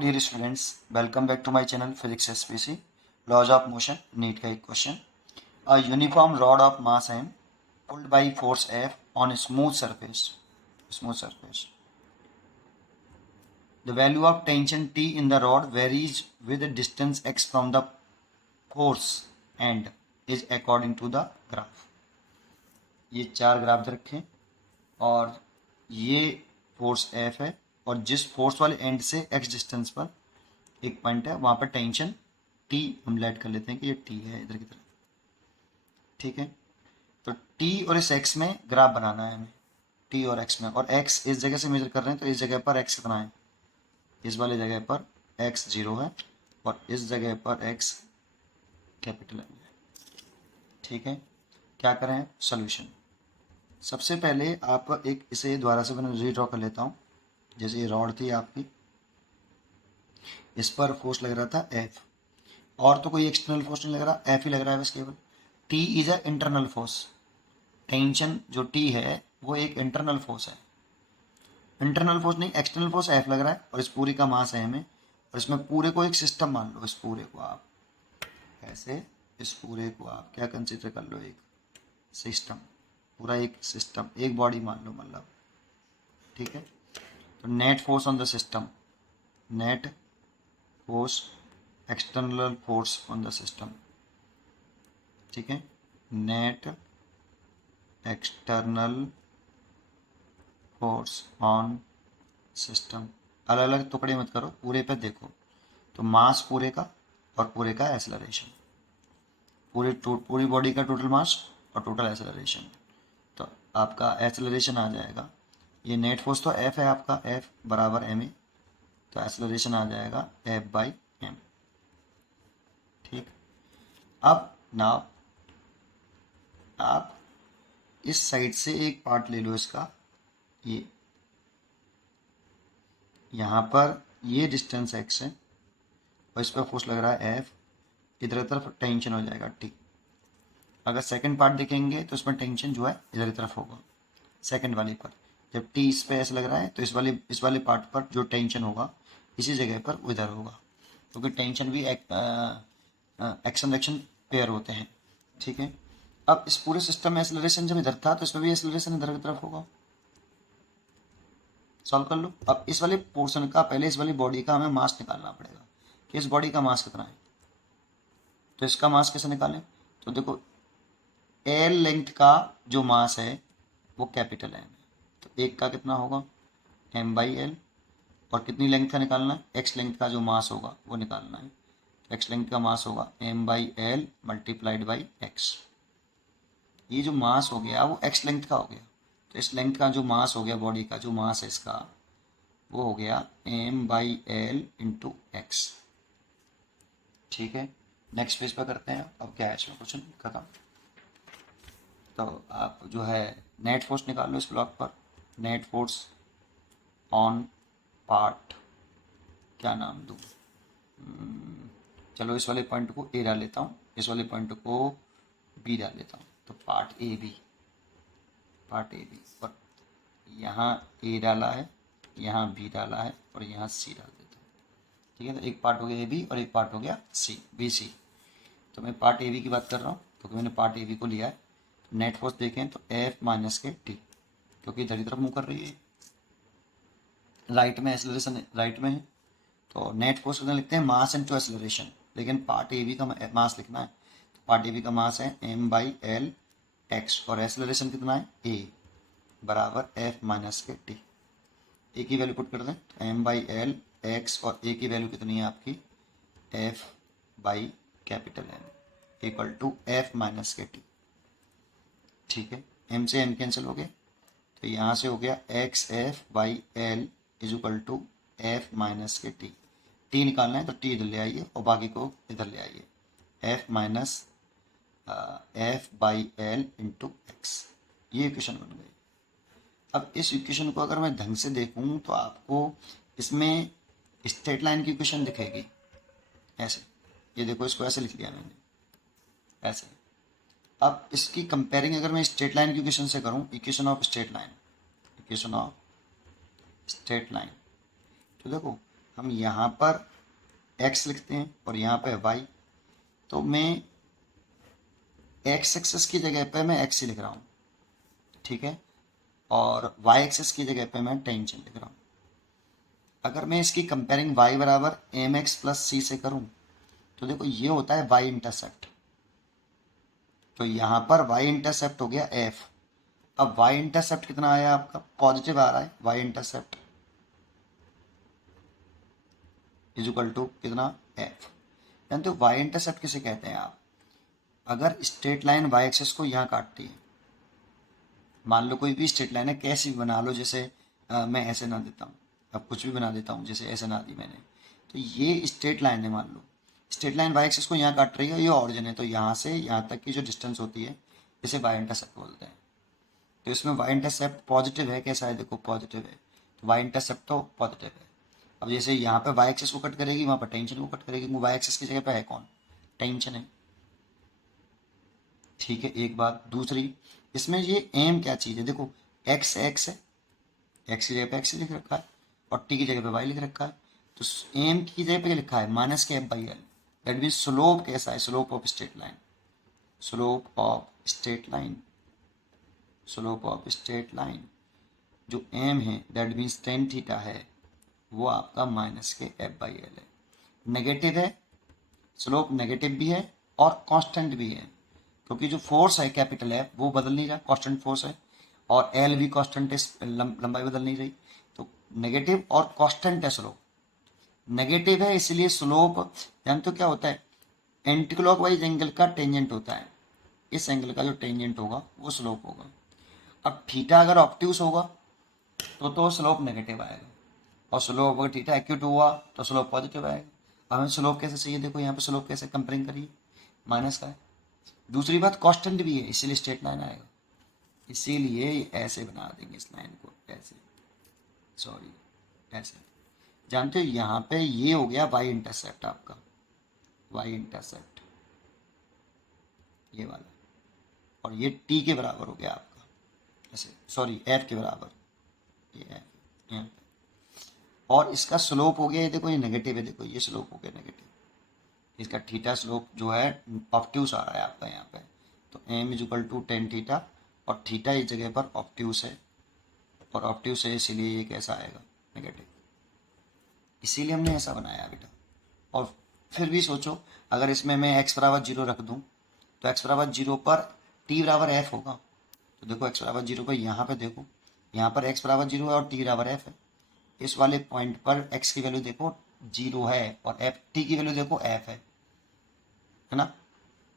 dear students, welcome back to my channel Physics SPC. Laws of motion, NEET का एक question. A uniform rod of mass m pulled by force F on a smooth surface. The value of tension T in the rod varies with the distance x from the force and is according to the graph. ये चार graph रखें और ये force F है और जिस force वाले and से x डिस्टेंस पर एक पॉइंट है वहाँ पर टेंशन T हम लेट कर लेते हैं कि ये T है इधर की तरफ। ठीक है, तो T और इस x में ग्राफ बनाना है हमें, T और x में, और x इस जगह से मेजर कर रहे हैं तो इस जगह पर x कितना है, इस वाली जगह पर x 0 है और इस जगह पर x कैपिटल है। ठीक है, क्या करें सोल्यूशन। सबसे पहले आप एक इसे द्वारा से मैंने रीड्रॉ कर लेता हूँ। जैसे ये रॉड थी आपकी, इस पर फोर्स लग रहा था F, और तो कोई एक्सटर्नल फोर्स नहीं लग रहा, F ही लग रहा है बस केवल। T is a internal force, tension जो T है वो एक इंटरनल फोर्स है। इंटरनल फोर्स नहीं, एक्सटर्नल फोर्स F लग रहा है और इस पूरी का मास है हमें, और इसमें पूरे को एक सिस्टम मान लो। इस पूरे को आप ऐसे, इस पूरे को आप क्या कंसिडर कर लो, एक सिस्टम, पूरा एक सिस्टम, एक बॉडी मान लो मतलब। ठीक है, तो net force on the system, net force external force on the system. ठीक है, net external force on system. अलग अलग टुकड़े मत करो, पूरे पे देखो। तो मास पूरे का और पूरे का एक्सेलरेशन, पूरी बॉडी का टोटल मास और टोटल एक्सेलरेशन। तो आपका एक्सेलरेशन आ जाएगा, ये नेट फोर्स तो F है आपका, F बराबर ma, तो एक्सेलरेशन आ जाएगा F/m। ठीक, अब नाउ आप इस साइड से एक पार्ट ले लो इसका, ये यहाँ पर ये डिस्टेंस x है और इस पर फोर्स लग रहा है F, इधर तरफ टेंशन हो जाएगा T। अगर सेकंड पार्ट देखेंगे तो इसमें टेंशन जो है इधर की तरफ होगा, सेकंड वाली पर। जब T इस पे ऐसे लग रहा है तो इस वाले पार्ट पर जो टेंशन होगा इसी जगह पर इधर होगा, क्योंकि टेंशन भी एक्शन रिएक्शन पेयर होते हैं। ठीक है, अब इस पूरे सिस्टम में एक्सेलरेशन जब इधर था तो इसमें भी एक्सेलरेशन इधर की तरफ होगा। सॉल्व कर लो। अब इस वाले पोर्शन का, पहले इस वाली बॉडी का हमें मास निकालना पड़ेगा कि इस बॉडी का मास कितना है। तो इसका मास कैसे निकालें, तो देखो एल लेंथ का जो मास है वो कैपिटल है, तो एक का कितना होगा m/l, और कितनी लेंथ का निकालना है, x लेंथ का जो मास होगा वो निकालना है। x लेंथ का मास होगा m/l मल्टीप्लाइड बाई x। ये जो मास हो गया वो x लेंथ का हो गया, तो इस लेंथ का जो मास हो गया, बॉडी का जो मास है इसका, वो हो गया m/l इंटू x। ठीक है, नेक्स्ट पेज पर करते हैं। अब क्या है इसमें क्वेश्चन खत्म। तो आप जो है नेट फोर्स निकाल लो इस ब्लॉक पर। नेट फोर्स ऑन पार्ट, क्या नाम दूँ, चलो इस वाले पॉइंट को ए डाल लेता हूँ, इस वाले पॉइंट को बी डाल लेता हूँ। तो पार्ट ए बी, और यहाँ ए डाला है, यहाँ बी डाला है और यहाँ सी डाल देता हूँ। ठीक है, तो एक पार्ट हो गया ए बी और एक पार्ट हो गया सी, बी सी। तो मैं पार्ट ए बी की बात कर रहा हूँ क्योंकि मैंने पार्ट ए बी को लिया है। नेट फोर्स देखें तो F माइनस के T, क्योंकि इधर की तरफ मूव कर रही है, राइट में एक्सेलरेशन राइट में है, तो नेट फोर्स कितना लिखते हैं, मास इनटू एक्सेलरेशन। लेकिन पार्ट ए बी का मास लिखना है, तो पार्ट ए बी का मास है m/l x और एक्सेलरेशन कितना है a बराबर F माइनस के T। ए की वैल्यू पुट कर दें तो m/l x और a की वैल्यू कितनी है आपकी F by capital M equal to F minus K T। ठीक है, m से m कैंसिल हो गए, तो यहाँ से हो गया XF/L is equal to F minus K T। T निकालना है तो T इधर ले आइए और बाकी को इधर ले आइए, F minus F/L into x। ये इक्वेशन बन गई। अब इस इक्वेशन को अगर मैं ढंग से देखूँ तो आपको इसमें स्ट्रेट लाइन की इक्वेशन दिखेगी ऐसे। ये देखो, इसको ऐसे लिख लिया मैंने, ऐसे। अब इसकी कंपेयरिंग अगर मैं स्ट्रेट लाइन की इक्वेशन से करूं, इक्वेशन ऑफ स्ट्रेट लाइन, तो देखो हम यहाँ पर x लिखते हैं और यहाँ पे y, तो मैं x एक्सेस की जगह पे मैं x ही लिख रहा हूँ, ठीक है, और y एक्सेस की जगह पे मैं टेंशन लिख रहा हूँ। अगर मैं इसकी कंपेयरिंग y बराबर एम एक्स प्लस सी से करूँ तो देखो ये होता है y इंटरसेप्ट, तो यहाँ पर y इंटरसेप्ट हो गया f। अब y इंटरसेप्ट कितना आया आपका, पॉजिटिव आ रहा है, y intercept is equal to कितना, f। जानते हो y इंटरसेप्ट किसे कहते हैं आप, अगर स्ट्रेट लाइन y एक्सिस को यहाँ काटती है, मान लो कोई भी स्ट्रेट लाइन है, कैसी भी बना लो, जैसे मैं ऐसे ना देता हूँ, अब कुछ भी बना देता हूँ, जैसे ऐसे ना दी मैंने, तो ये स्ट्रेट लाइन है, मान लो स्ट्रेट लाइन y एक्सिस को यहाँ काट रही है, ये ऑरिजिन है, तो यहाँ से यहाँ तक की जो डिस्टेंस होती है इसे y इंटरसेप्ट बोलते हैं। तो इसमें y इंटरसेप्ट पॉजिटिव है, कैसा है देखो पॉजिटिव है, तो y इंटरसेप्ट तो पॉजिटिव है। अब जैसे यहाँ पे y एक्सिस को कट करेगी, वहाँ पर टेंशन को कट करेगी, y एक्सिस की जगह पे है कौन, टेंशन है, ठीक है, एक बात। दूसरी, इसमें ये एम क्या चीज़ है, देखो एक्स एक्स है, एक्स की जगह पे एक्स लिख रखा है और टी की जगह पे वाई लिख रखा है, तो एम की जगह पे लिखा है माइनस के F by L, that mean slope कैसा है, slope of straight line, slope of straight line, slope of straight line जो एम है दैट मीन्स टेन थीटा है, वो आपका माइनस के एफ बाई एल है। नेगेटिव है, स्लोप नेगेटिव भी है और कांस्टेंट भी है, क्योंकि जो फोर्स है कैपिटल एफ वो बदल नहीं रहा, कांस्टेंट फोर्स है, और एल भी कांस्टेंट है, लंबाई बदल नहीं रही, तो नेगेटिव और कांस्टेंट है स्लोप। नेगेटिव है इसलिए स्लोप, जानते हो क्या होता है, एंटी क्लॉकवाइज एंगल का टेंजेंट होता है, इस एंगल का जो टेंजेंट होगा वो स्लोप होगा। अब थीटा अगर ऑब्ट्यूस होगा तो स्लोप नेगेटिव आएगा, और स्लोप अगर थीटा एक्यूट हुआ तो स्लोप पॉजिटिव आएगा। हमें स्लोप कैसे चाहिए, देखो यहाँ पे स्लोप कैसे कंपेयरिंग करिए, माइनस का है। दूसरी बात कांस्टेंट भी है, इसीलिए स्ट्रेट लाइन आएगा, इसीलिए ऐसे बना देंगे इस लाइन को, ऐसे, सॉरी ऐसे। जानते हो यहाँ पे ये हो गया y इंटरसेप्ट आपका, y इंटरसेप्ट ये वाला, और ये t के बराबर हो गया आपका, ऐसे, सॉरी f के बराबर, ये f यहाँ पे, और इसका स्लोप हो गया, ये देखो ये नेगेटिव है, देखो ये स्लोप हो गया नेगेटिव, इसका थीटा स्लोप जो है ऑब्ट्यूस आ रहा है आपका यहाँ पे, तो M is equal to ten theta, और थीटा इस जगह पर ऑब्ट्यूस है, और ऑब्ट्यूस है इसीलिए ये कैसा आएगा, नेगेटिव, इसीलिए हमने ऐसा बनाया बेटा। और फिर भी सोचो, अगर इसमें मैं x बराबर 0 रख दूँ तो x बराबर 0 पर t बराबर f होगा, तो देखो x बराबर 0 पर यहाँ पे देखो, यहाँ पर x बराबर 0 है और t बराबर f है, इस वाले पॉइंट पर x की वैल्यू देखो 0 है और t की वैल्यू देखो f है ना,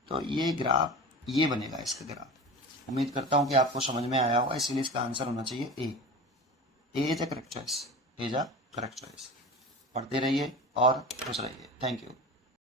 तो ये ग्राफ ये बनेगा इसका ग्राफ। उम्मीद करता हूँ कि आपको समझ में आया होगा, इसीलिए इसका आंसर होना चाहिए A is a correct choice, A is a correct choice. पढ़ते रहिए और खुश रहिए, थैंक यू।